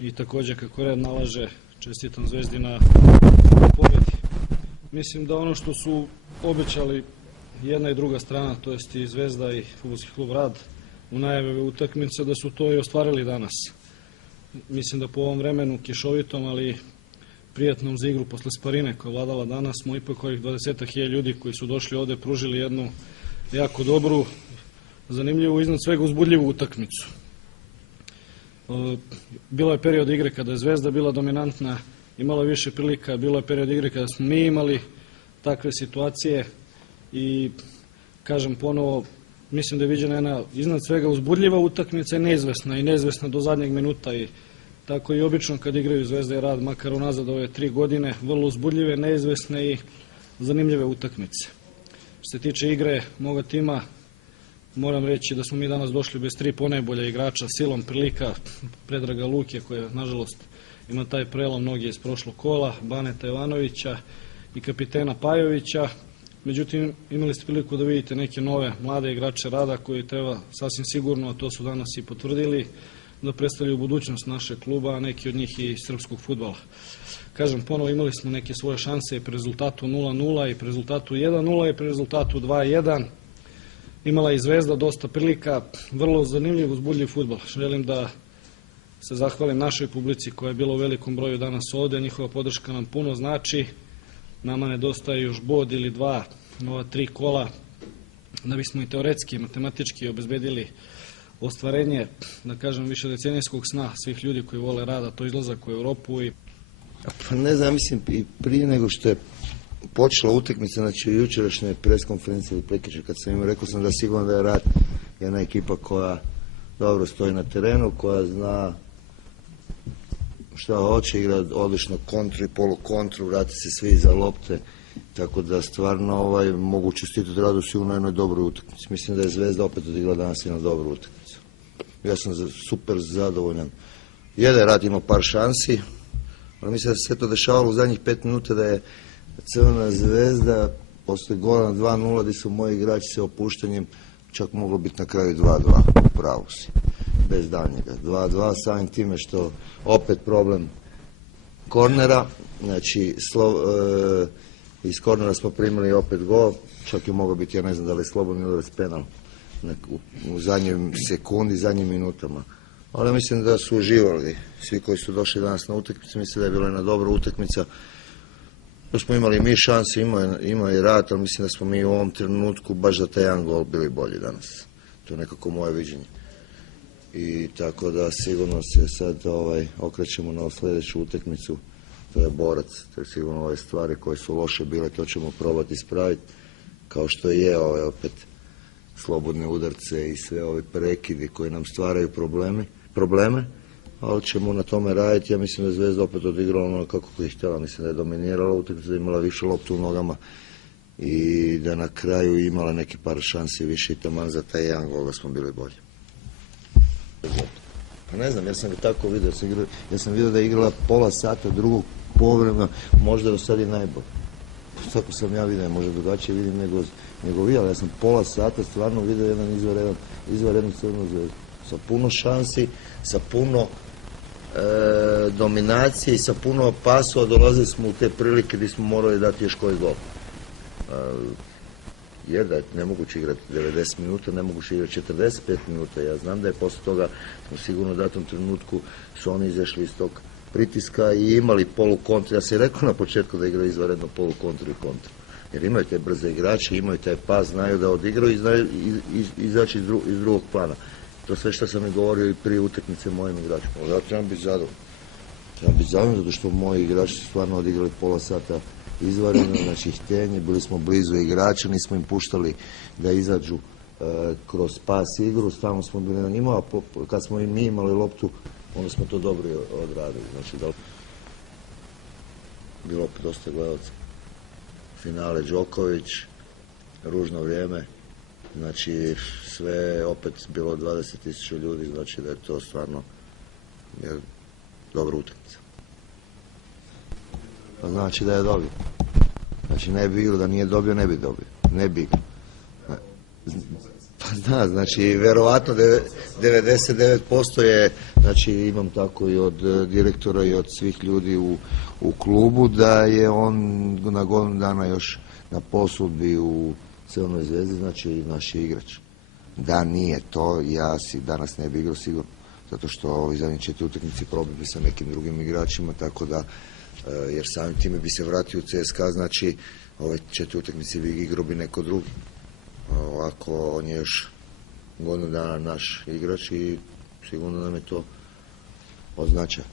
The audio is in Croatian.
i također kako red nalaže čestitam Zvezdi na pobjedi. Mislim da ono što su obećali jedna i druga strana, to jest i Zvezda i Fudbalski klub Rad u najavi utakmice, da su to i ostvarili danas. Mislim da po ovom vremenu kišovitom, ali prijatnom za igru posle Sparine koja je vladala danas, smo ipak ovih 20.000 ljudi koji su došli ovde pružili jednu jako dobru, zanimljivu, iznad svega uzbudljivu utakmicu. Bilo je period igre kada je Zvezda bila dominantna, imala više prilika, bilo je period igre kada smo mi imali takve situacije i kažem ponovo, mislim da je viđena jedna iznad svega uzbudljiva utakmica i neizvesna do zadnjeg minuta i tako i obično kad igraju Zvezda i Rad, makar unazad ove 3 godine, vrlo uzbudljive, neizvesne i zanimljive utakmice. Što se tiče igre moga tima, moram reći da smo mi danas došli bez 3 ponajbolja igrača, silom prilika Predraga Luke, koja nažalost ima taj prelom noge iz prošlog kola, Baneta Jovanovića i kapitena Pajovića. Međutim, imali ste priliku da vidite neke nove mlade igrače Rada koji treba sasvim sigurno, a to su danas i potvrdili, da predstavljaju budućnost našeg kluba, a neki od njih i srpskog fudbala. Kažem, ponovo imali smo neke svoje šanse i pri rezultatu 0-0 i pri rezultatu 1-0 i pri rezultatu 2-1. Imala i Zvezda dosta prilika, vrlo zanimljiv, uzbudljiv fudbal. Želim da se zahvalim našoj publici koja je bila u velikom broju danas ovde, njihova podrška nam puno znači. Nama nedostaje još bod ili dva, ova 3 kola, da bismo i teoretski i matematički obezbedili ostvarenje, da kažem, više decenijskog sna svih ljudi koji vole Rada, to izlazak u Evropu. Pa ne znam, mislim, i prije nego što je počela utakmica, znači u jučerašnjoj preskonferenciji ili prekjučer, kad sam im rekao sam da sigurno da je Rad jedna ekipa koja dobro stoji na terenu, koja zna šta hoće, igra odlično kontru i polukontru, vrati se svi iza lopte, tako da stvarno mogu čestitati Radu sigurno jednoj dobroj utakmici. Mislim da je Zvezda opet odigrala danas jednu dobru utakmicu. Ja sam super zadovoljan. Da je Rad imao par šansi, ali mislim da se sve to dešavalo u zadnjih 5 minuta, da je Crvena Zvezda posle gola na 2-0 gdje su moji igrači se opuštanjem čak moglo biti na kraju 2-2, pravo si, bez daljnjega. 2-2 samim time što opet problem kornera, znači iz kornera smo primili opet gol, čak je mogao biti, ja ne znam da li je slobodni udarac penal u zadnjoj sekundi, zadnjim minutama. Ali mislim da su uživali svi koji su došli danas na utakmicu, mislim da je bila jedna dobra utakmica. Da smo imali mi šanse, imao je Rad, ali mislim da smo mi u ovom trenutku baš za taj jedan gol bili bolji danas. To je nekako moje viđenje. I tako da sigurno se sad okrećemo na sljedeću utakmicu, to je Borac, to je sigurno ove stvari koje su loše bile, to ćemo probati ispraviti, kao što je opet slobodne udarce i sve ove prekidi koji nam stvaraju probleme, ali ćemo na tome raditi. Ja mislim da je Zvezda opet odigrala ono kako je htjela, mislim da je dominirala utakmicu, da je imala više loptu u nogama i da na kraju imala neki par šansi više i taman za taj jedan gol da smo bili bolji. Pa ne znam, ja sam ga tako vidio, ja sam vidio da je igrala pola sata drugog povremena, možda do sad je najbolje. Tako sam ja vidio, možda drugačije vidim nego vi, ali ja sam pola sata stvarno vidio jedan izvanrednu Crvenu Zvezdu. Sa puno šansi, sa puno dominacije i sa puno pasova dolazili smo u te prilike gdje smo morali dati još koji gol. Je da je nemoguće igrati 90 minuta, nemoguće igrati 45 minuta. Ja znam da je posle toga u sigurno datom trenutku su oni izašli iz tog pritiska i imali polukontru. Ja sam i rekao na početku da igraju izvanredno polukontru i kontru. Jer imaju te brze igrače, imaju taj pas, znaju da odigraju i znaju izaći iz drugog plana. To sve što sam i govorio i prije utakmice mojim igračima. Ja trebam biti zadovoljan. Trebam biti zadovoljan zato što moji igrači su stvarno odigrali pola sata izvanredno, znači htenje, bili smo blizu igrača, nismo im puštali da izađu kroz pas igru, stalno smo bili na njima, a kad smo i mi imali loptu, onda smo to dobro odradili. Znači, bilo opet dosta gledalaca. Finale Đoković, ružno vrijeme, znači sve opet bilo 20.000 ljudi, znači da je to stvarno dobra utakmica. To znači da je dobio. Znači ne bi igrao, da nije dobio, ne bi dobio. Ne bi igrao. Zna, znači verovatno 99% je, znači imam tako i od direktora i od svih ljudi u klubu da je on na godinu dana još na posudbi u Crvenoj Zvezdi, znači naš je igrač. Da nije to, ja si danas ne bi igrao sigurno, zato što ovi zadnji 4 utakmice probili sa nekim drugim igračima, tako da, jer samim time bi se vratio u CSKA, znači ove 4 utakmice bi igrao bi neko drugi. Ovako, on je još godinu dana naš igrač i sigurno nam je to od značaja.